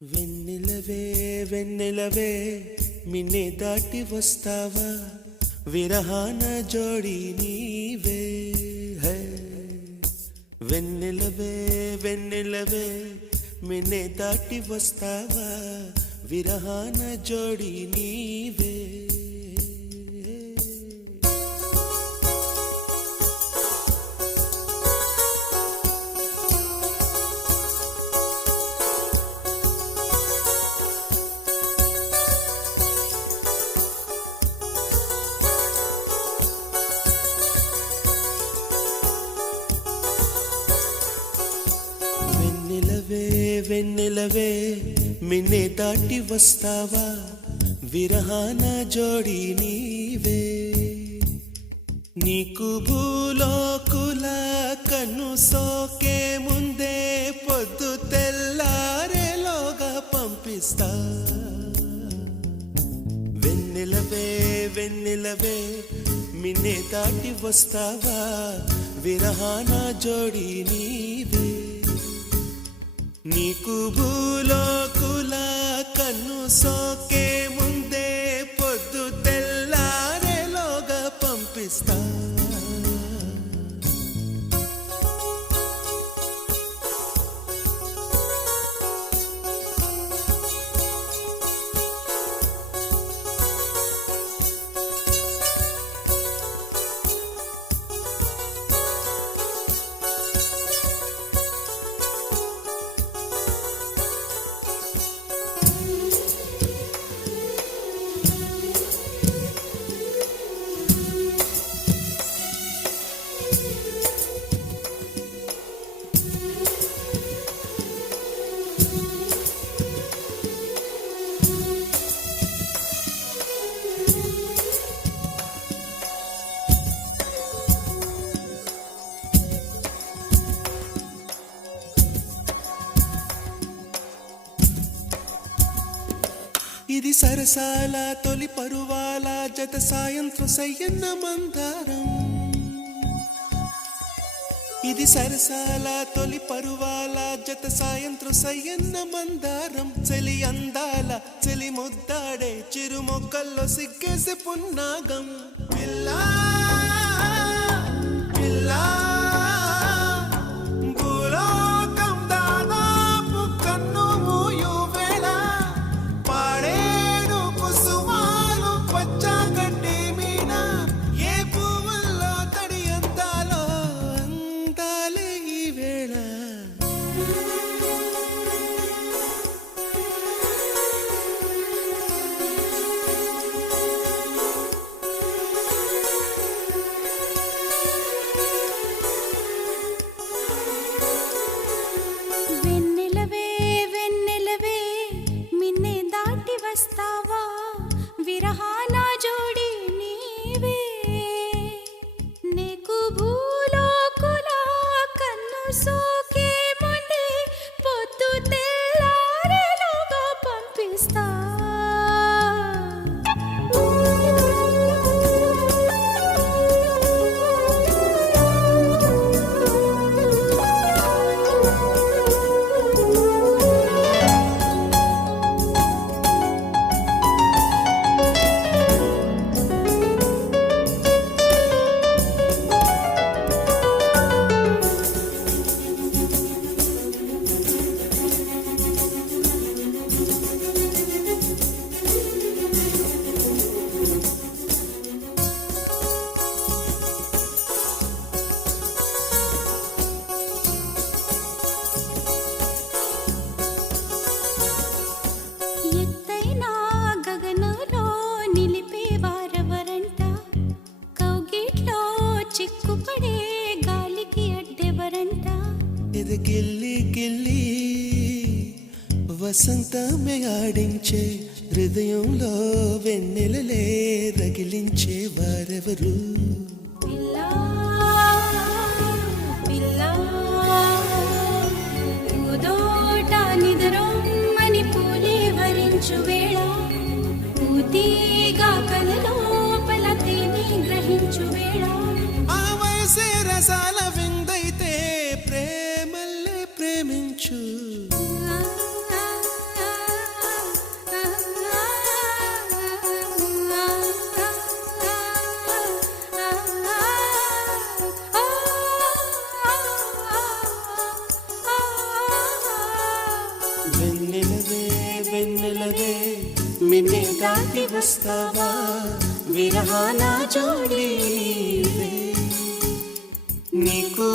వెన్నెలవే వెన్నెలవే మిన్నే దాటి వస్తావా విరహాన జోడి నీవే హై వెన్నెలవే వెన్నెలవే మిన్నే దాటి వస్తావా విరహాన జోడి నీవే వెన్నెలవే మిన్నే దాటి వస్తావా విరహాన జోడి నీవే నీకు భూలోకుల కన్ను సోకే ముందే పొద్దు తెల్లారేలోగా పంపిస్తా వెన్నెలవే వెన్నెలవే మిన్నే దాటి వస్తావా విరహాన జోడి నీవే నీకు భూలోకుల కన్ను సోకే ముందే పొద్దు తెల్లారేలోగా పంపిస్తా ఇది సరసాల తొలి పరువాల జత సాయంత్రం సయ్యన్న మందారం ఇది సరసాల తొలి పరువాల జత సాయంత్రం సయ్యన్న మందారం చలి అందాల చలి ముద్దాడే చిరు మొక్కల్లో సిగ్గేసే పున్నాగం పిల్లా పిల్లా వస్తావా విరహాన జోడి నీవే నీకు భూలోకుల కన్ను సోకే ముందే పొద్దు తెల్లారేలోగా పంపిస్తా గిల్లి గిల్లి వసంతమే ఆడించే హృదయంలో వెన్నెలలే రగిలించే వారెవరు పిల్లా పిల్లా పూదోట నిద్రొమ్మని పూలే వరించు వేళ పూతీగా కలలోపల తేనె గ్రహించు వేళ ఆ వయసే రసాల విందైతే ప్రేమల్లే ప్రేమించు వెన్నెలవే వెన్నెలవే మిన్నే దాటి వస్తావా విరహాల జోడీ నీకు